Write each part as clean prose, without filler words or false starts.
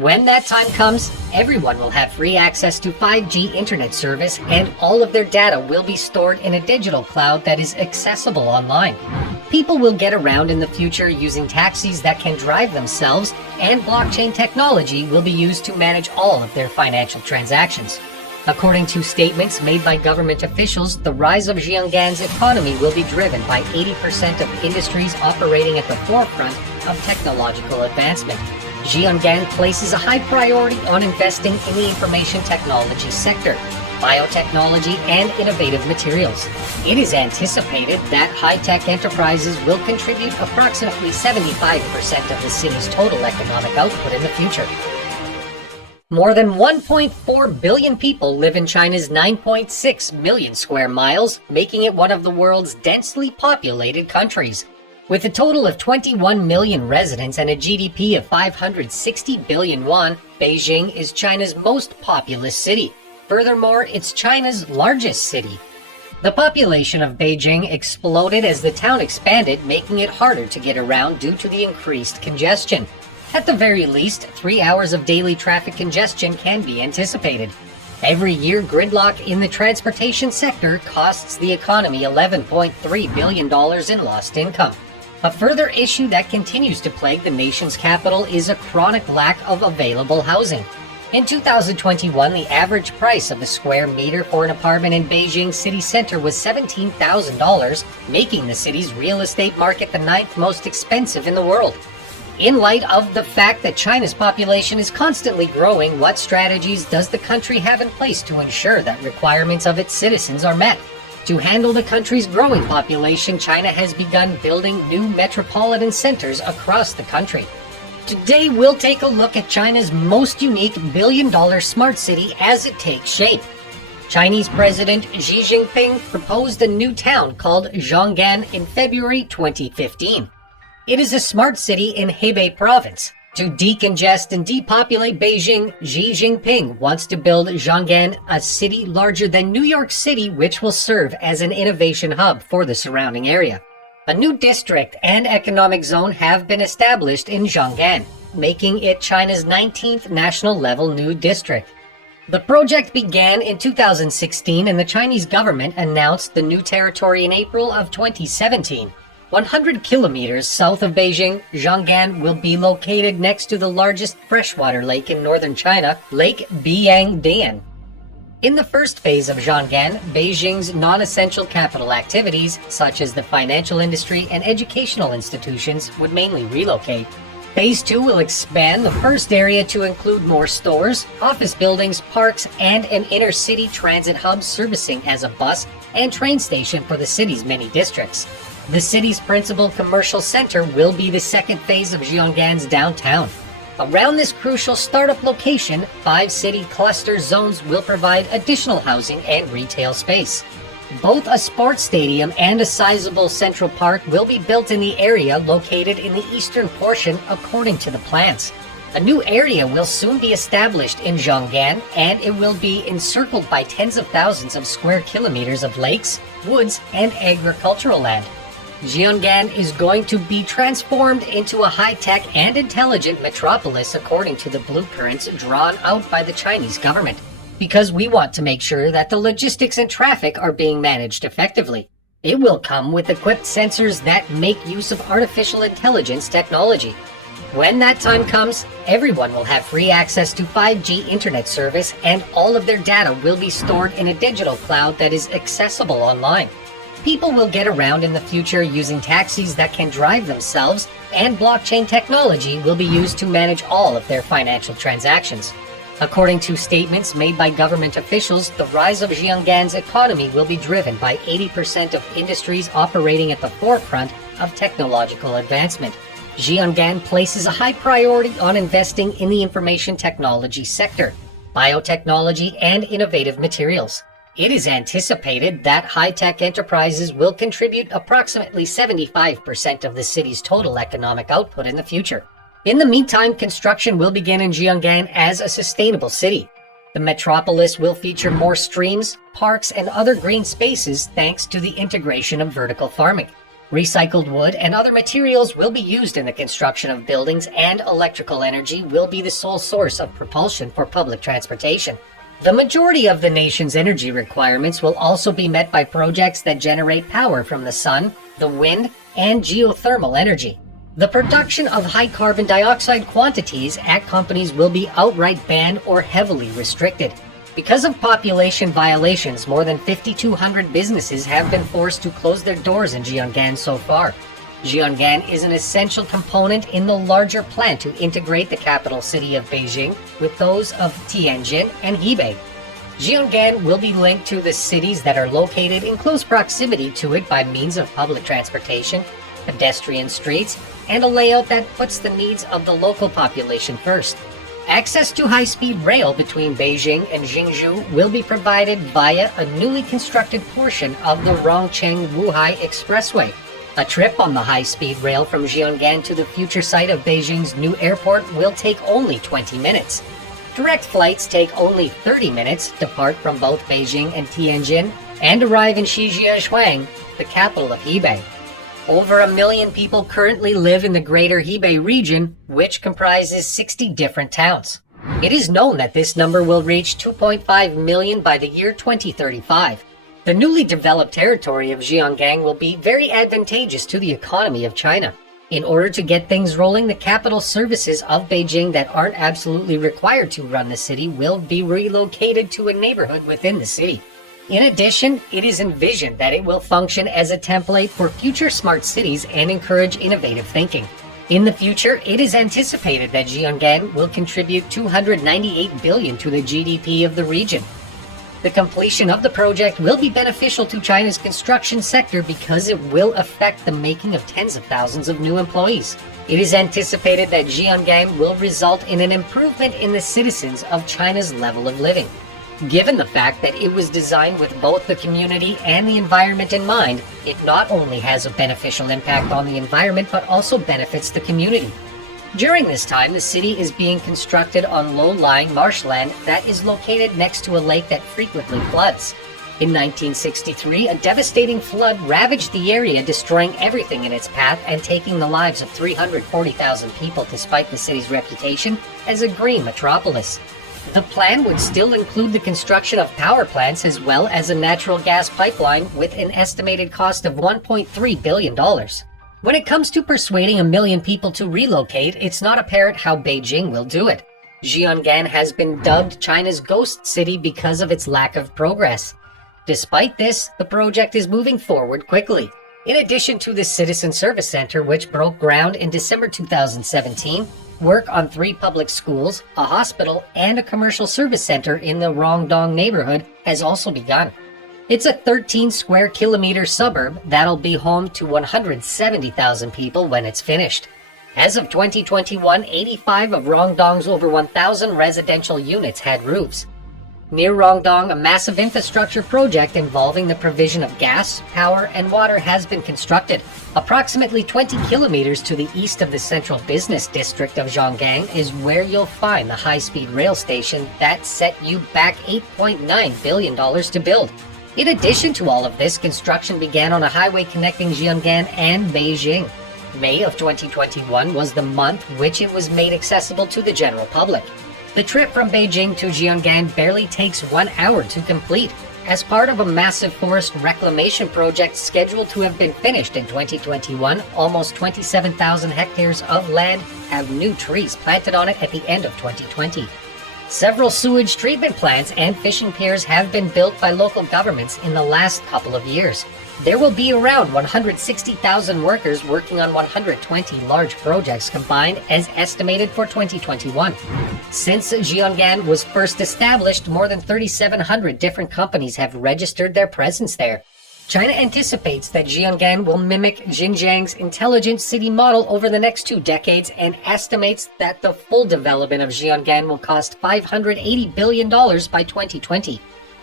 When that time comes, everyone will have free access to 5G internet service, and all of their data will be stored in a digital cloud that is accessible online. People will get around in the future using taxis that can drive themselves, and blockchain technology will be used to manage all of their financial transactions. According to statements made by government officials, the rise of Xi'angan's economy will be driven by 80% of industries operating at the forefront of technological advancement. Xi'angan places a high priority on investing in the information technology sector, biotechnology, and innovative materials. It is anticipated that high-tech enterprises will contribute approximately 75% of the city's total economic output in the future. More than 1.4 billion people live in China's 9.6 million square miles, making it one of the world's densely populated countries. With a total of 21 million residents and a GDP of 560 billion yuan, Beijing is China's most populous city. Furthermore, it's China's largest city. The population of Beijing exploded as the town expanded, making it harder to get around due to the increased congestion. At the very least, 3 hours of daily traffic congestion can be anticipated. Every year, gridlock in the transportation sector costs the economy $11.3 billion in lost income. A further issue that continues to plague the nation's capital is a chronic lack of available housing. In 2021, the average price of a square meter for an apartment in Beijing city center was $17,000, making the city's real estate market the 9th most expensive in the world. In light of the fact that China's population is constantly growing, what strategies does the country have in place to ensure that requirements of its citizens are met? To handle the country's growing population, China has begun building new metropolitan centers across the country. Today, we'll take a look at China's most unique billion-dollar smart city as it takes shape. Chinese President Xi Jinping proposed a new town called Xi'angan in February 2015. It is a smart city in Hebei province. To decongest and depopulate Beijing, Xi Jinping wants to build Xi'angan, a city larger than New York City, which will serve as an innovation hub for the surrounding area. A new district and economic zone have been established in Xi'angan, making it China's 19th national-level new district. The project began in 2016, and the Chinese government announced the new territory in April of 2017. 100 kilometers south of Beijing, Xi'angan will be located next to the largest freshwater lake in northern China, Lake Biangdian. In the first phase of Xi'angan, Beijing's non-essential capital activities, such as the financial industry and educational institutions, would mainly relocate. Phase 2 will expand the first area to include more stores, office buildings, parks, and an inner-city transit hub servicing as a bus and train station for the city's many districts. The city's principal commercial center will be the second phase of Xi'angan's downtown. Around this crucial startup location, 5 city cluster zones will provide additional housing and retail space. Both a sports stadium and a sizable central park will be built in the area located in the eastern portion according to the plans. A new area will soon be established in Xi'angan, and it will be encircled by tens of thousands of square kilometers of lakes, woods, and agricultural land. Xi'angan is going to be transformed into a high-tech and intelligent metropolis according to the blueprints drawn out by the Chinese government, because we want to make sure that the logistics and traffic are being managed effectively. It will come with equipped sensors that make use of artificial intelligence technology. When that time comes, everyone will have free access to 5G internet service, and all of their data will be stored in a digital cloud that is accessible online. People will get around in the future using taxis that can drive themselves, and blockchain technology will be used to manage all of their financial transactions. According to statements made by government officials, the rise of Xi'angan's economy will be driven by 80% of industries operating at the forefront of technological advancement. Xi'angan places a high priority on investing in the information technology sector, biotechnology, and innovative materials. It is anticipated that high-tech enterprises will contribute approximately 75% of the city's total economic output in the future. In the meantime, construction will begin in Xi'angan as a sustainable city. The metropolis will feature more streams, parks, and other green spaces thanks to the integration of vertical farming. Recycled wood and other materials will be used in the construction of buildings, and electrical energy will be the sole source of propulsion for public transportation. The majority of the nation's energy requirements will also be met by projects that generate power from the sun, the wind, and geothermal energy. The production of high carbon dioxide quantities at companies will be outright banned or heavily restricted. Because of population violations, more than 5,200 businesses have been forced to close their doors in Jiangnan so far. Jiangnan is an essential component in the larger plan to integrate the capital city of Beijing with those of Tianjin and Hebei. Jiangnan will be linked to the cities that are located in close proximity to it by means of public transportation, pedestrian streets, and a layout that puts the needs of the local population first. Access to high-speed rail between Beijing and Jinzhou will be provided via a newly constructed portion of the Rongcheng-Wuhai Expressway. A trip on the high-speed rail from Jiangnan to the future site of Beijing's new airport will take only 20 minutes. Direct flights take only 30 minutes, depart from both Beijing and Tianjin, and arrive in Shijiazhuang, the capital of Hebei. Over 1 million people currently live in the greater Hebei region, which comprises 60 different towns. It is known that this number will reach 2.5 million by the year 2035. The newly developed territory of Jiangnan will be very advantageous to the economy of China. In order to get things rolling, the capital services of Beijing that aren't absolutely required to run the city will be relocated to a neighborhood within the city. In addition, it is envisioned that it will function as a template for future smart cities and encourage innovative thinking. In the future, it is anticipated that Jiangnan will contribute 298 billion to the GDP of the region. The completion of the project will be beneficial to China's construction sector because it will affect the making of tens of thousands of new employees. It is anticipated that Jiangnan will result in an improvement in the citizens of China's level of living. Given the fact that it was designed with both the community and the environment in mind, it not only has a beneficial impact on the environment but also benefits the community. During this time, the city is being constructed on low-lying marshland that is located next to a lake that frequently floods. In 1963, a devastating flood ravaged the area, destroying everything in its path and taking the lives of 340,000 people despite the city's reputation as a green metropolis. The plan would still include the construction of power plants as well as a natural gas pipeline with an estimated cost of $1.3 billion. When it comes to persuading 1 million people to relocate, it's not apparent how Beijing will do it. Jiangnan has been dubbed China's ghost city because of its lack of progress. Despite this, the project is moving forward quickly. In addition to the Citizen Service Center, which broke ground in December 2017, work on 3 public schools, a hospital, and a commercial service center in the Rongdong neighborhood has also begun. It's a 13 square kilometer suburb that'll be home to 170,000 people when it's finished. As of 2021, 85 of Rongdong's over 1,000 residential units had roofs. Near Rongdong, a massive infrastructure project involving the provision of gas, power, and water has been constructed. Approximately 20 kilometers to the east of the central business district of Zhonggang is where you'll find the high-speed rail station that set you back $8.9 billion to build. In addition to all of this, construction began on a highway connecting Jiangnan and Beijing. May of 2021 was the month which it was made accessible to the general public. The trip from Beijing to Jiangnan barely takes 1 hour to complete. As part of a massive forest reclamation project scheduled to have been finished in 2021, almost 27,000 hectares of land have new trees planted on it at the end of 2020. Several sewage treatment plants and fishing piers have been built by local governments in the last couple of years. There will be around 160,000 workers working on 120 large projects combined as estimated for 2021. Since Jiangnan was first established, more than 3,700 different companies have registered their presence there. China anticipates that Jiangnan will mimic Xinjiang's intelligent city model over the next 2 decades and estimates that the full development of Jiangnan will cost $580 billion by 2020.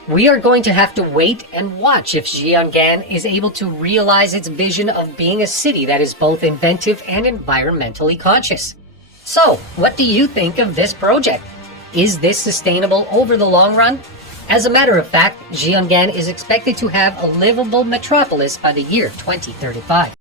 We are going to have to wait and watch if Jiangnan is able to realize its vision of being a city that is both inventive and environmentally conscious. So, what do you think of this project? Is this sustainable over the long run? As a matter of fact, Jiangnan is expected to have a livable metropolis by the year 2035.